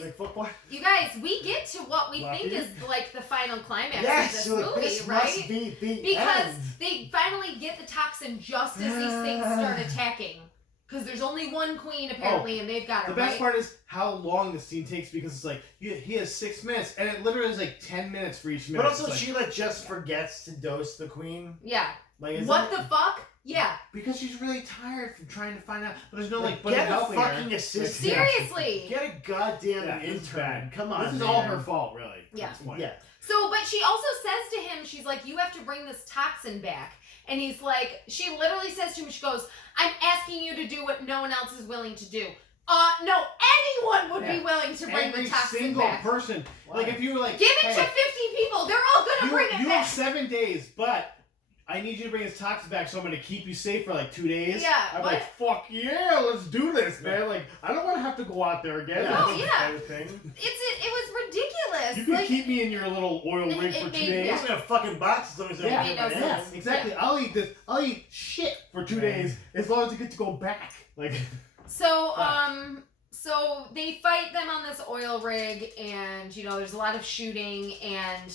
Like, fuck what? You guys, we get to what we think is like the final climax of this movie, this right? must be the because end. they finally get the toxin just as these things start attacking. Because there's only one queen apparently, and they've got her. The best part is how long the scene takes because it's like he has 6 minutes, and it literally is like 10 minutes for each minute. But also, like, she like just forgets to dose the queen. Yeah. Like, what the fuck? Yeah. Because she's really tired from trying to find out. But there's no like get a helping fucking her. assistant. Seriously. Get a goddamn intern. Come on. This is man. all her fault, really. Yeah. Yeah. So, but she also says to him, she's like, you have to bring this toxin back. And he's like, she literally says to him, she goes, I'm asking you to do what no one else is willing to do. No, anyone would be willing to bring the toxin back. Every single person. Like, if you were like, give it to 50 people, they're all gonna bring it back. You have 7 days, but I need you to bring this toxin back, so I'm gonna keep you safe for like 2 days. Yeah. I'm like, fuck yeah, let's do this, man. Like, I don't want to have to go out there again. Oh, yeah. Thing. It was ridiculous. You can keep me in your little oil rig for 2 days. I'm gonna fucking box as long as It made no sense. Exactly. Yeah. I'll eat this. I'll eat shit for 2 days as long as I get to go back. Like. So so they fight them on this oil rig, and you know there's a lot of shooting, and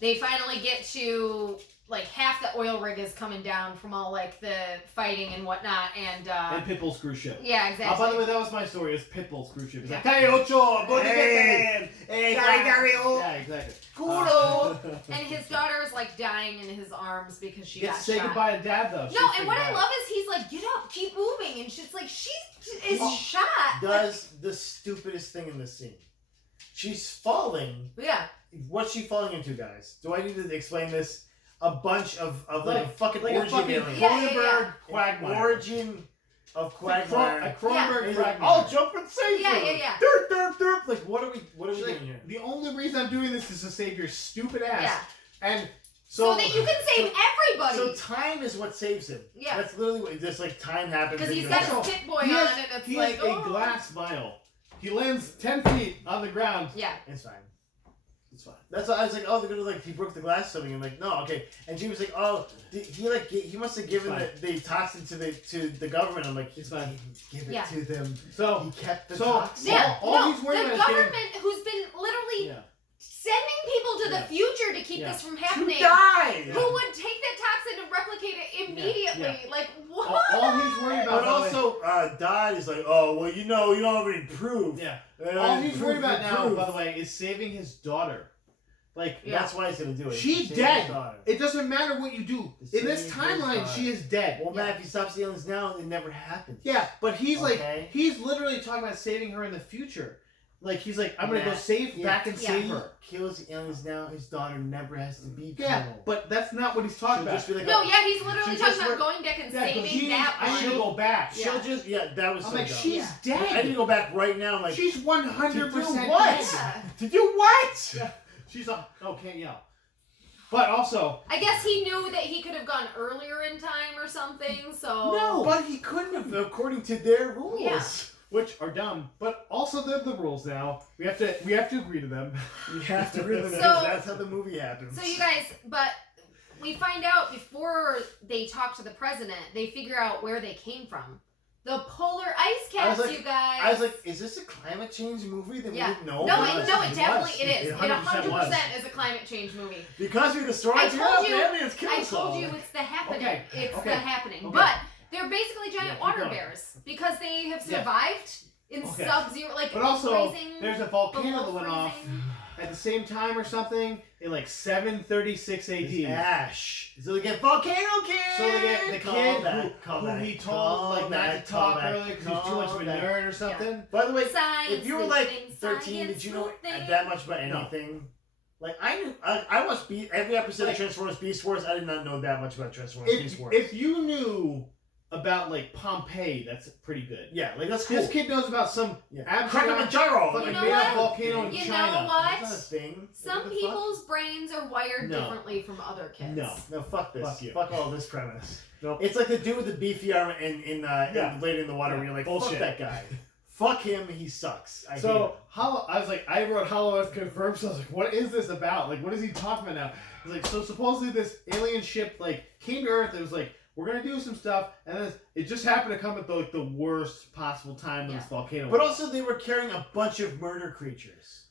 they finally get to like half the oil rig is coming down from all like the fighting and whatnot, and Pitbull's cruise ship. Yeah, exactly. By the way, that was my story. Is Pitbull's cruise ship? It's like, Hey, Ocho, I'm going to get them. Hey, Gary. Yeah, exactly. Kudo. And his daughter is like dying in his arms because she got say shot. goodbye to Dad though. No, and what I love is he's like, get up, keep moving, and she's like, she is shot. Does the stupidest thing in this scene. She's falling. Yeah. What's she falling into, guys? Do I need to explain this? A bunch of like a fucking like origin a fucking alien. Cronenberg quagmire. Origin of quagmire. A Cronenberg quagmire. I'll jump and save you. Yeah. Derp, derp, derp. Like, what are we doing here? The only reason I'm doing this is to save your stupid ass. Yeah. And so that you can save everybody. So time is what saves him. Yeah. That's literally what this like time happens. Because he's got his Pit Boy on, and it's he like, has a glass vial. He lands 10 feet on the ground. Yeah. It's fine. It's fine. That's why I was like, oh, they're gonna like he broke the glass or something. I'm like, no, okay. And she was like, oh, he must have given the toxin to the government. I'm like, it's fine. Give it to them. So he kept the toxin. Yeah, all he's worried the about government who's been literally sending people to the future to keep this from happening. To die. Who would take that toxin and replicate it immediately? Like what? All he's worried about. But also, Dodd is like, oh, well, you don't have any proof. Yeah. All he's worried about now, by the way, is saving his daughter. Like that's why he's gonna do it. She's dead. It doesn't matter what you do. In this timeline, she is dead. Well, man, if he stops the aliens now, it never happens. Yeah, but he's he's literally talking about saving her in the future. Like he's like, I'm gonna go back and save her. Kills the aliens now. His daughter never has to be. Yeah, but that's not what he's talking about. Like he's literally talking about going back and saving that one. I need to go back. She'll just that was. I'm so like, dumb. she's dead. I need to go back right now. I'm like, she's 100% to do what? To do what? Yeah. She's like, oh, can't yell. But also, I guess he knew that he could have gone earlier in time or something. So no, but he couldn't have according to their rules. Yeah. Which are dumb, but also they're the rules now. We have to agree to them. We have to agree to them. So, that's how the movie happens. So you guys, but we find out before they talk to the president, they figure out where they came from. The polar ice caps, you guys. I was like, is this a climate change movie that we didn't know? No, it definitely is. It 100% 100% is a climate change movie. Because we destroyed I told you it's the happening. Okay. It's Okay. the happening. Okay. But they're basically giant water going. bears because they have survived in sub-zero, like but also, freezing, there's a volcano that went freezing. off at the same time or something in like 736 AD. It's ash. So they get volcano kid. So they get the kid who he told call not to talk back, earlier because he's too much of a nerd or something. Yeah. By the way, Science if you were like things, 13, did you know things. that much about anything? Like I knew, I watched every episode of Transformers Beast Wars. I did not know that much about Transformers Beast Wars. If you knew about like Pompeii, that's pretty good. Yeah, like that's cool. This kid knows about some Kilimanjaro, fucking You know made up what? volcano in You China. know what? That's not a thing. Some people's brains are wired differently from other kids. No, fuck this. Fuck you. Fuck all this premise. Nope. It's like the dude with the beefy arm in Later in the Water where you're like, bullshit. fuck that guy. Fuck him, he sucks. I hate him. I wrote Hollow Earth confirmed, so I was like, what is this about? Like, what is he talking about now? It's like, so supposedly this alien ship, like, came to Earth, it was like we're gonna do some stuff, and then it just happened to come at the worst possible time when this volcano. But also, they were carrying a bunch of murder creatures.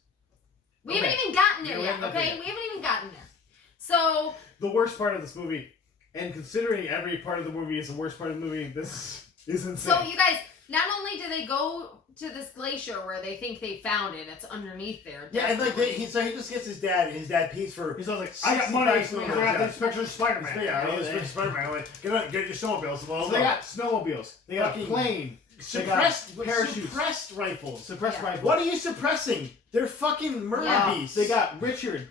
We haven't even gotten there yet. Okay, we haven't even gotten there. So the worst part of this movie, and considering every part of the movie is the worst part of the movie, this is insane. So you guys, not only do they go to this glacier where they think they found it, it's underneath there. Yeah, and like he just gets his dad, and his dad pays for. He's like, I got money. I got the inspection of Spider-Man. Yeah, I got Spider-Man. Like, get your snowmobiles. So they got snowmobiles. They got a plane. Suppressed parachutes. Suppressed rifles. Suppressed rifles. What are you suppressing? They're fucking murder beasts. They got Richard.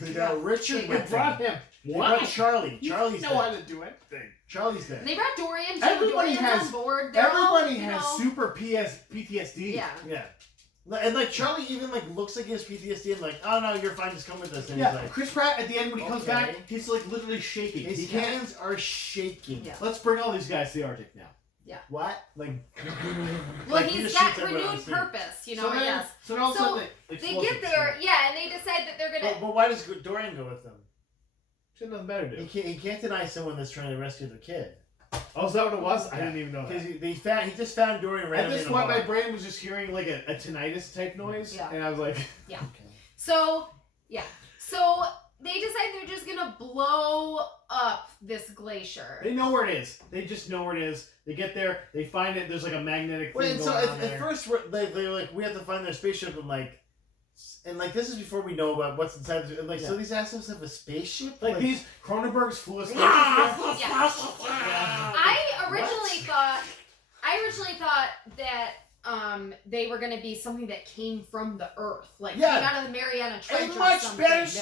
They got Richard. They brought him. They brought Charlie. Charlie's dead. No one to do anything. Charlie's dead. And they brought Dorian too. Everybody Dorian's has on board. Everybody has super PTSD. Yeah. Yeah. And like Charlie even like looks like he has PTSD and like, oh no, you're fine, just come with us. And he's like, Chris Pratt at the end when he comes back, he's like literally shaking. His hands are shaking. Yeah. Let's bring all these guys to the Arctic now. Yeah. What? Like. Well, he's got renewed purpose, you know. So then, I guess. So they get there, and they decide that they're gonna. But why does Dorian go with them? She had nothing better to do. He can't deny someone that's trying to rescue their kid. Oh, is that what it was? I didn't even know that. Because he just found Dorian randomly. At this point, my brain was just hearing like a tinnitus type noise, and I was like, yeah. Okay. So they decide they're just gonna blow up this glacier. They know where it is. They just know where it is. They get there. They find it. There's like a magnetic thing going on there. At first, they're like, we have to find their spaceship, and this is before we know about what's inside. So these assholes have a spaceship. Like these Cronenbergs flew a spaceship. I originally thought that they were going to be something that came from the Earth, like came out of the Mariana Trench or something. Yes.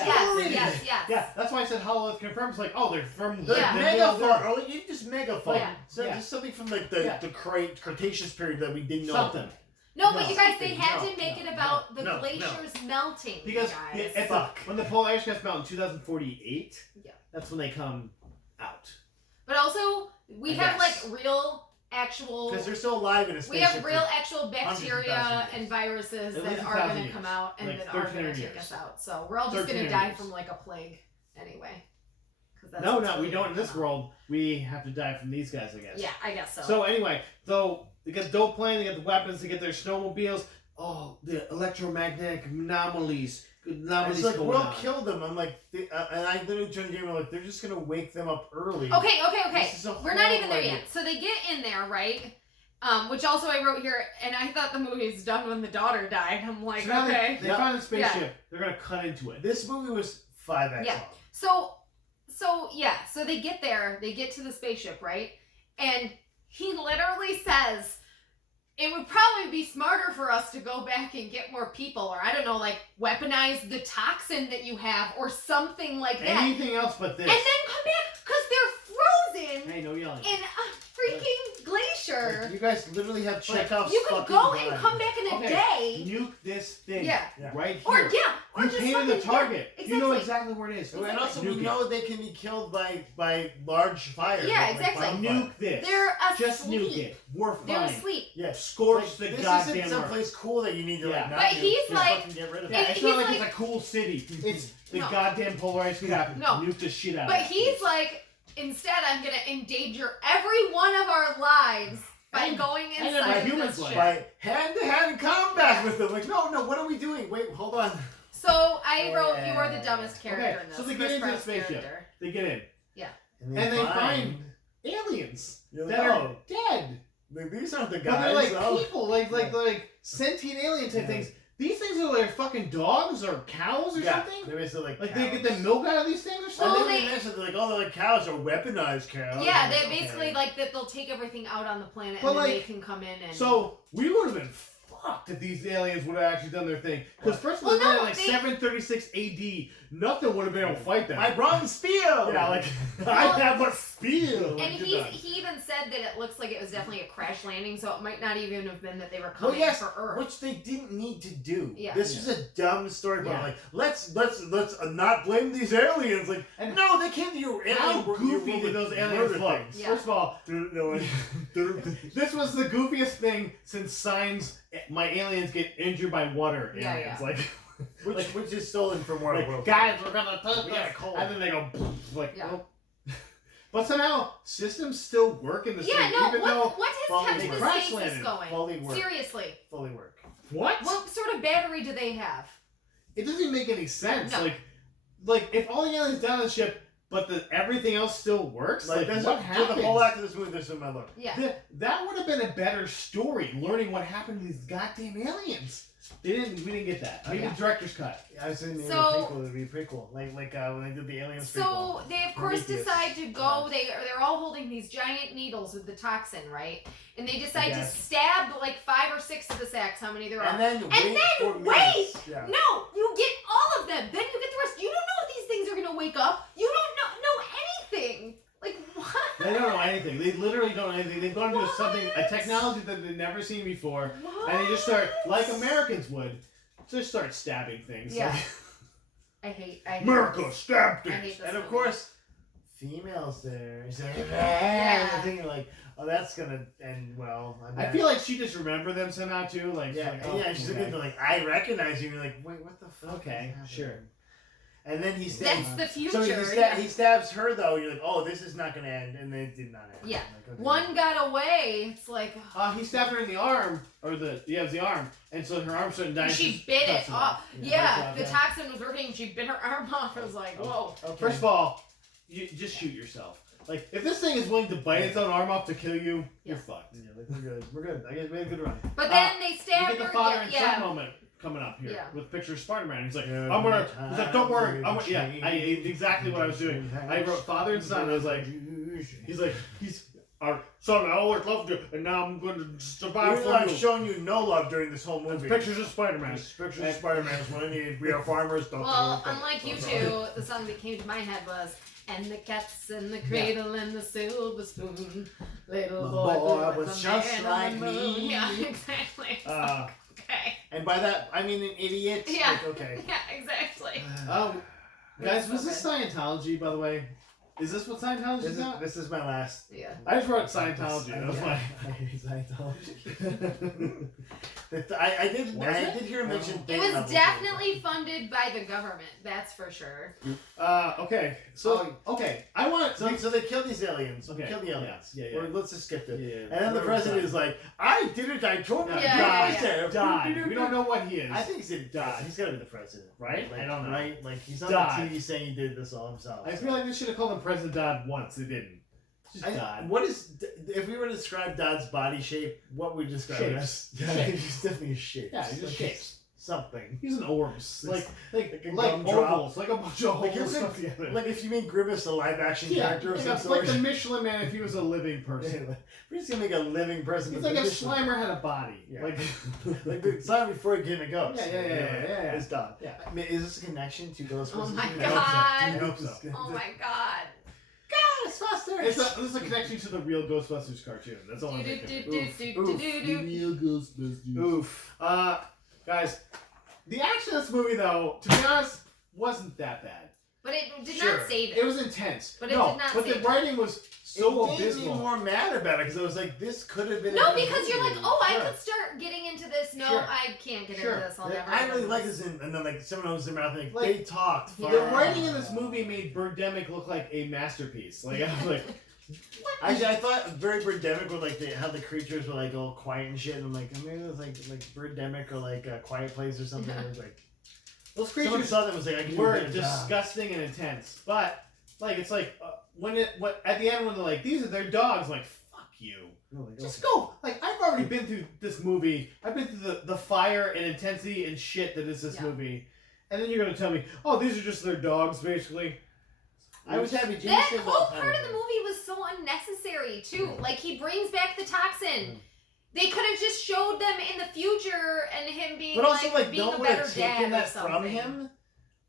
Yeah, that's why I said Hollow Earth confirms. Like, oh, they're from the mega far. Or like, just mega far. Yeah. So just something from like the Cretaceous period that we didn't know. Something. No, but you guys, they had to make it about the glaciers melting. Because when the polar ice caps melt in 2048, that's when they come out. But also, we have like real actual. Because they're still alive in a spaceship. We have real actual bacteria and viruses that are going to come out and that are going to take us out. So we're all just going to die from like a plague anyway. No, we don't in this world. We have to die from these guys, I guess. Yeah, I guess so. So anyway, they got the dope plane, they got the weapons, they get their snowmobiles. Oh, the electromagnetic anomalies. It's like, we'll kill them. I'm like, and I literally turned to Jamie like, they're just gonna wake them up early. Okay. We're not even there yet. So they get in there, right? Which also I wrote here, and I thought the movie's done when the daughter died. I'm like, so okay. They found a spaceship. Yeah. They're gonna cut into it. This movie was 5x long. So they get there, they get to the spaceship, right? And he literally says, it would probably be smarter for us to go back and get more people, or I don't know, like weaponize the toxin that you have, or something like that. Anything else but this. And then come back, because they're frozen. Hey, no yelling. In a freaking glacier. Like, you guys literally have Chekhov's You can go and come back in a day. Nuke this thing. Yeah. Right here. Or you just painted the target. Exactly. You know exactly where it is. Exactly. And also, we know they can be killed by large fire. Yeah, exactly. Nuke this. They're asleep. Just nuke it. We're fine. They're asleep. Yeah. Scorch the goddamn This isn't someplace cool that you need to not But he's like, get rid of it. It's not like it's a cool city. It's the goddamn polar ice cap. Nuke the shit out of it. But he's like, instead I'm going to endanger every one of our lives by going inside this ship. By hand-to-hand combat with them. Like, no, what are we doing? Wait, hold on. So I wrote, you are the dumbest character in this. So they get into the spaceship. They get in. Yeah. And they find aliens that are dead. Like, these aren't the guys. But they're like people, like sentient alien type things. These things are like fucking dogs or cows or something. They're basically like they get the milk out of these things or something. They're like, oh, they're like cows or weaponized cows. Yeah, they basically like that. They'll take everything out on the planet and then they can come in and. So we would have been fucked if these aliens would have actually done their thing. Because first of all, like 736 AD, nothing would have been able to fight them. My bronze spear. Yeah, like I have a spear. And he even said that it looks like it was definitely a crash landing, so it might not even have been that they were coming for Earth, which they didn't need to do. Yeah. This is a dumb story, but like let's not blame these aliens. Like, no, they came to your alien. How goofy did those aliens look? Yeah. First of all, this was the goofiest thing since Signs. My aliens get injured by water. Aliens, like. Which is stolen from World War. Guys, we're gonna take this. And then they go like, But somehow systems still work in the thing, even though what has kept the stasis going? Fully work. Seriously. Fully work. What? What sort of battery do they have? It doesn't even make any sense. No. Like if all the aliens down on the ship, but everything else still works. Like what happened? The whole act of this movie, there's some other. Yeah. That would have been a better story. Learning what happened to these goddamn aliens. We didn't get that. We did director's cut. Yeah, I was saying prequel. It would be prequel. Like when they did the aliens. So prequel. they of course decide to go. They're all holding these giant needles with the toxin, right? And they decide to stab like 5 or 6 of the sacks. How many there are? And then wait. Yeah. No, you get all of them. Then you get the rest. You don't know if these things are gonna wake up. You don't know anything. Like what? They don't know anything. They literally don't know anything. They've gone to a technology that they've never seen before, and they just start, like Americans would, just start stabbing things. Yeah. Like, I hate America stab things. I hate this And of movie. course, females there. So, Yeah. I think you're like, oh, that's gonna end well. I feel like she just remembered them somehow too. Like, yeah, she's like, oh, yeah. She's okay. looking at like, I recognize you. You're like, wait, what the fuck? Okay, is sure. happening? And then he stabs. That's the future. So he stabs her though. You're like, oh, this is not gonna end, and it did not end. Yeah. Like, okay. One got away. It's like He stabbed her in the arm, or it was the arm, and so her arm started dying. she bit it off. Yeah, the yeah. toxin was working. She bit her arm off. I was like, whoa. Okay. First of all, you just shoot yourself. Like, if this thing is willing to bite its own arm off to kill you, you're fucked. Yeah, like, we're good. We're good. I guess we had a good run. But then they You stabbed get the her. father and yeah. son moment coming up here with picture of Spider-Man. He's like, Yeah, he's like, don't worry. Exactly what I was doing. I wrote father and son. I was like, he's our son. I always loved you, and now I'm going to survive for I've you. shown you no love during this whole movie. Pictures of Spider-Man. Pictures of Spider-Man is what I need. We are farmers. Well, unlike you two, the song that came to my head was "And the cats and the cradle and the silver spoon, little boy was just like me." Yeah, exactly. Okay. And by that, I mean an idiot. Yeah. Like, okay. Yeah, exactly. Guys, was this Scientology, by the way? Is this what Scientology is about? This is my last. Yeah. I just wrote Scientology. That was my. I hate Scientology. I did hear him mention. It was definitely funded by the government. That's for sure. Okay. So I want. So they kill these aliens. Okay. Kill the aliens. Yeah. Or let's just skip it. Yeah. And then the president is like, "I did it. I told you." Died. We don't know what he is. I think he said died. He's gotta be the president, Right? Like, I don't know. Right? Like he's on Died. the TV saying he did this all himself. I feel like they should have called him President Dodd once. They didn't. Just Dodd. What is if we were to describe Dodd's body shape? What would we describe it as? Shapes. He's definitely shapes. Yeah, he's just like shapes. Something. He's an orbs. Like a ovals. Like a bunch of like ovals stuck together. Like if you made Grimace a live action character of some like sort. the Michelin Man if he was a living person. We're just gonna make a living person. He's like a Slimer had a body. Yeah. Like it's not before he came a ghost. Yeah. It's done. Yeah. I mean, is this a connection to Ghostbusters? Oh my I god. hope so. Oh my god. Ghostbusters! This is a connection to the real Ghostbusters cartoon. That's all I'm thinking. Real Ghostbusters. Oof. Guys, the action of this movie, though, to be honest, wasn't that bad. But it did not save it. It was intense. But it did not but save the it. writing was so it made me abysmal. more mad about it because I was like, this could have been. No, a because you're like, movie. oh, I Sure. could start getting into this. No, Sure. I can't get Sure. into this. I'll Like, never. I get really into like this. this, and then like someone opens their mouth and Like, they talked. Yeah. The writing in this movie made Birdemic look like a masterpiece. Like I was like, Actually, I thought very Birdemic were like how the creatures were like all quiet and shit. And I'm like, maybe it was like Birdemic or like a Quiet Place or something. Yeah. It was like those someone creatures saw them was like, I can do a were better job. disgusting and intense. But like it's like at the end when they're like, these are their dogs, I'm like, fuck you. Oh, like, Just okay. go. Like I've already been through this movie. I've been through the fire and intensity and shit that is this movie, and then you're gonna tell me, oh, these are just their dogs, basically. I was happy. That whole part of the movie was so unnecessary too. Like he brings back the toxin. They could have just showed them in the future and him being But also, like, being no a one would better have dad taken or that something. from him.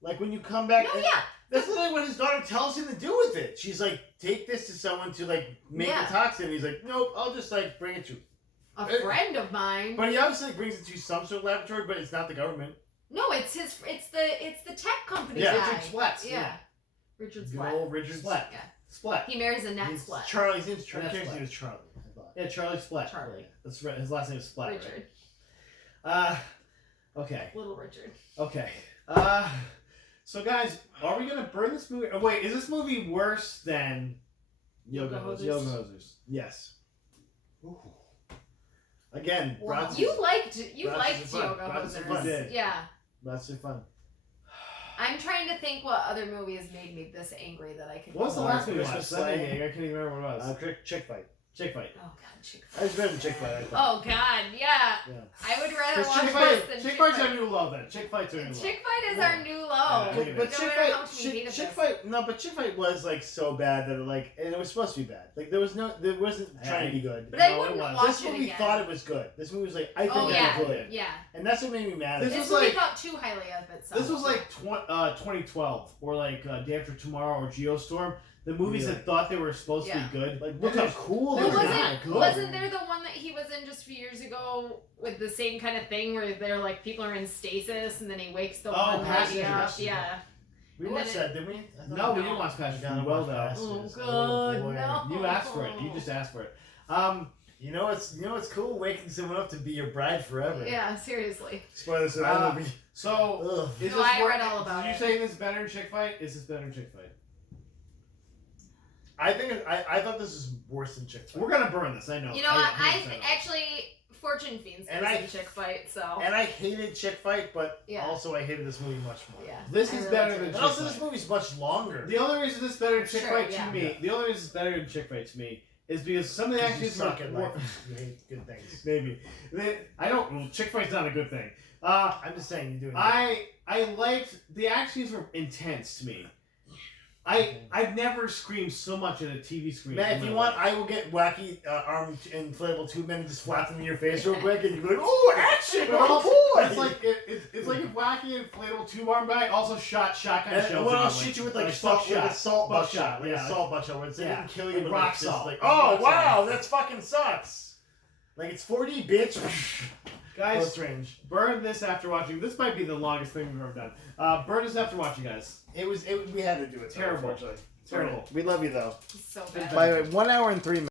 Like when you come back. No, yeah. That's literally what his daughter tells him to do with it. She's like, take this to someone to like make Yeah. a toxin. He's like, nope, I'll just like bring it to. A friend of mine. But he obviously brings it to some sort of laboratory, but it's not the government. No, it's the tech company Yeah. guy. Richard Splats. Yeah. Richard Good Splatt. old Richard Splat. Yeah. Splat. He marries a net Splat. Charlie. His name's Charlie. That's His Splat. name is Charlie. I thought. Yeah, Charlie Splat. Charlie. That's right. His last name is Splat. Richard. Right? Okay. Little Richard. Okay. So guys, are we gonna burn this movie? Oh, wait, is this movie worse than Yoga hosers. Yes. Ooh. Again, Wow. brats. You liked brats are yoga Brats are hosers. fun. did. Yeah. Brats are fun. I'm trying to think what other movies made me this angry that I could. What's the last movie you watched? Christmas Sunday Sleigh. Gang. I can't even remember what it was. Chick fight. Chick fight. Oh God, Chick I was better than Chick fight. I thought. Oh God, yeah. Yeah. I would rather watch Chick this than Fight. Chick Chick Fight's Fight. our new low then. Chick Fight's our new low. Chick Fight is Yeah. our new low. Yeah. But No Chick matter how fight, much we Chick, hated Chick this. fight, no, but Chick fight was like so bad that it, like, and it was supposed to be bad. Like there wasn't trying to be good. But I No, it wouldn't was. watch This it movie again. thought it was good. This movie was like, I think Oh I yeah, enjoyed it, yeah. and that's what made me mad. This At This was it. movie like- thought too highly of itself. This was like 2012 or like Day After Tomorrow or Geostorm. The movies Really? that thought they were supposed Yeah. to be good. Like look how cool Well, they They're were. not good. wasn't there the one that he was in just a few years ago with the same kind of thing where they're like people are in stasis and then he wakes the one lady Passengers. up? Yeah. We And watched then that, didn't we? I thought No, we No. didn't watch Passion Gotta Fruit. Well, watch though. Passengers. Oh, God, boy. no. You asked for it. You just asked for it. You know what's cool? Waking someone up to be your bride forever. Yeah, seriously. Spoilers for that movie. So, Ugh. is No, this I more- read all about Did you it. say this is better than Chick Fight? Is this better than Chick Fight? I think I thought this was worse than Chick Fight. We're gonna burn this. I know. You know what? I 100% know. actually Fortune Fiends And was I- in Chick Fight, so And I hated Chick Fight, but Yeah. also I hated this movie much more. yeah. This I is really better did. than And Chick also, Fight. this movie's much longer. The only reason this is better than Chick Sure, Fight yeah. to me, the only reason it's better than Chick Fight to me, is because some of the You actions suck were at more. life. You hate good things. Maybe. I don't. Well, Chick Fight's not a good thing. I'm just saying you're doing. I liked the actions were intense to me. I've never screamed so much at a TV screen. Man, in if my you want, life. I will get wacky arm inflatable tube men and just flap them in your face real quick, and you be like, "Oh, action! But Oh boy!" it's like it's like if wacky inflatable two arm guy also shot shotgun And shells. what at I'll you, shoot you with like buckshot. salt buckshot, like yeah. a salt buckshot, where it's Yeah. didn't kill you, Like but rock it's just salt. like, Rock oh wow, salt. that's fucking sucks. Like it's 4D, bitch. Guys, Close range. burn this after watching. This might be the longest thing we've ever done. Burn this after watching, guys. We had to do it. Terrible. Unfortunately. Terrible. We love you though. So bad. By the way, 1 hour and 3 minutes.